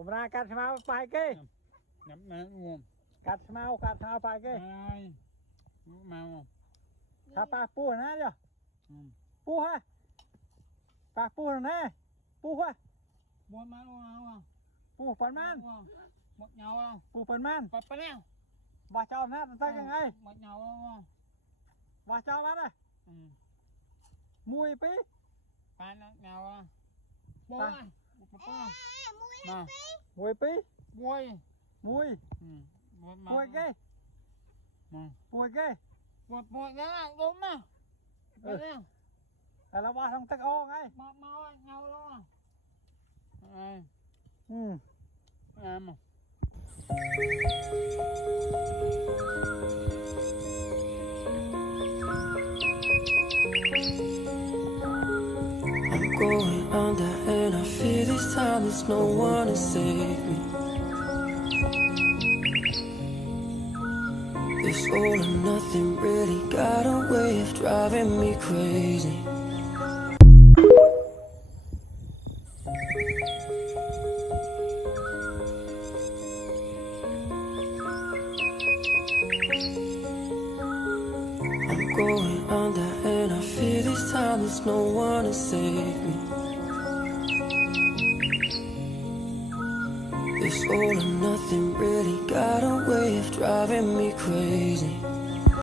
ผมรากัดเมาไปเก้ nhắm mẹ nguồn กัดเมาไปเก้ ai màu ถ้าปากปูนะเดี๋ยว ừ. ปูฮะปากปูนะปูฮะ buôn má luôn không ปูปันมัน một nhau không ปูปันมัน bật bật nè ว่าเจ้านะตั้งยังไง một nhau không ว่าเจ้าแล้วนะ ừ. มุยปี ba nó nhau không bôi ơi bật bật mà มุยปี bôi มุย ừ. bôi ป่วยเก้ mà ป่วยเก้ bôi bôi đó là đúng mà bật nè แต่ละว่าต้องตะโอไง mau mau nhau luôn à อืม làm mà I'm going under and I fear this time there's no one to save me. This all or nothing really got a way of driving me crazy. I'm going under and I fear this time there's no one to save me. This all or nothing really got a way of driving me crazy.